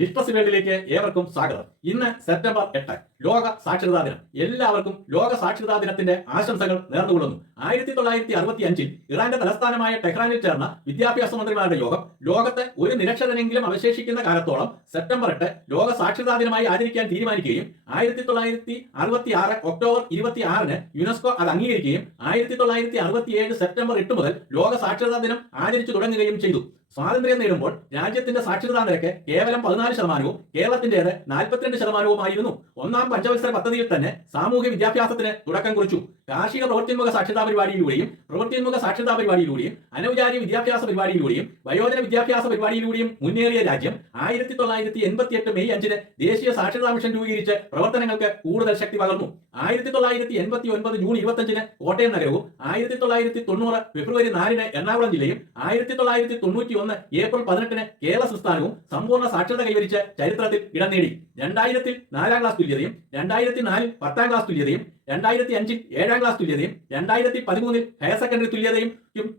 Literacy വേൾഡിലേക്ക് ഏവർക്കും സ്വാഗതം. ഇന്ന് സെപ്റ്റംബർ 8 ലോക സാക്ഷരതാ ദിനം. എല്ലാവർക്കും ലോക സാക്ഷരതാ ദിനത്തിന്റെ ആശംസകൾ നേർന്നുകൊള്ളുന്നു. 1965 ഇറാന്റെ തലസ്ഥാനമായ ടെഹ്റാനിൽ ചേർന്ന വിദ്യാഭ്യാസ മന്ത്രിമാരുടെ യോഗം ലോകത്ത് ഒരു നിരക്ഷരനെങ്കിലും അവശേഷിക്കുന്ന കാലത്തോളം സെപ്റ്റംബർ 8 ലോക സാക്ഷരതാ ദിനമായി ആചരിക്കാൻ തീരുമാനിക്കുകയും 1966 ഒക്ടോബർ 26 യുനെസ്കോ അത് അംഗീകരിക്കുകയും 1967 സെപ്റ്റംബർ 8 മുതൽ ലോക സാക്ഷരതാ ദിനം ആചരിച്ചു തുടങ്ങുകയും ചെയ്തു. സ്വാതന്ത്ര്യം നേടുമ്പോൾ രാജ്യത്തിന്റെ സാക്ഷരതാ നിരക്ക് കേവലം 14%, കേരളത്തിന്റേത് 42%. ഒന്നാം പഞ്ചവത്സര പദ്ധതിയിൽ തന്നെ സാമൂഹ്യ വിദ്യാഭ്യാസത്തിന് തുടക്കം കുറിച്ചു. കാർഷിക പ്രവൃത്തിന്മുഖ സാക്ഷരതാ പരിപാടിയിലൂടെയും പ്രവൃത്തിന്മുഖ സാക്ഷരതാ പരിപാടിയിലൂടെയും അനൗപചാരിക വിദ്യാഭ്യാസ പരിപാടിയിലൂടെയും വയോജന വിദ്യാഭ്യാസ പരിപാടിയിലൂടെയും മുന്നേറിയ രാജ്യം 1988 മെയ് 5 ദേശീയ സാക്ഷരതാ മിഷൻ രൂപീകരിച്ച് പ്രവർത്തനങ്ങൾക്ക് കൂടുതൽ ശക്തി പകർന്നു. 1989 ജൂൺ 25 കോട്ടയം നഗരവും 1990 ഫെബ്രുവരി 4 എറണാകുളം ജില്ലയും 1991 ഏപ്രിൽ 18 കേരള സംസ്ഥാനവും സമ്പൂർണ്ണ സാക്ഷരത കൈവരിച്ച് ചരിത്രത്തിൽ ഇടം നേടി. 2000 4ാം ക്ലാസ് തുല്യതയും 2004 10ാം ക്ലാസ് തുല്യതയും 2005 7ാം ക്ലാസ് തുല്യതയും 2013 ഹയർ സെക്കൻഡറി തുല്യതയും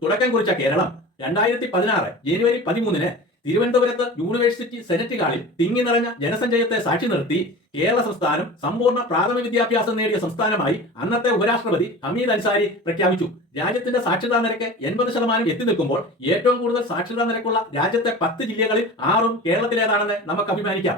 തുടക്കം കുറിച്ച കേരളം 2016 ജനുവരി 13 തിരുവനന്തപുരത്ത് യൂണിവേഴ്സിറ്റി സെനറ്റ് ഹാളിൽ തിങ്ങി നിറഞ്ഞ ജനസഞ്ചയത്തെ സാക്ഷി നിർത്തി കേരള സംസ്ഥാനം സമ്പൂർണ്ണ പ്രാഥമിക വിദ്യാഭ്യാസം നേടിയ സംസ്ഥാനമായി അന്നത്തെ ഉപരാഷ്ട്രപതി ഹമീദ് അൻസാരി പ്രഖ്യാപിച്ചു. രാജ്യത്തിന്റെ സാക്ഷരതാ നിരക്ക് 80% എത്തി നിൽക്കുമ്പോൾ ഏറ്റവും കൂടുതൽ സാക്ഷരതാ നിരക്കുള്ള രാജ്യത്തെ 10 ജില്ലകളിൽ 6 കേരളത്തിലേതാണെന്ന് നമുക്ക് അഭിമാനിക്കാം.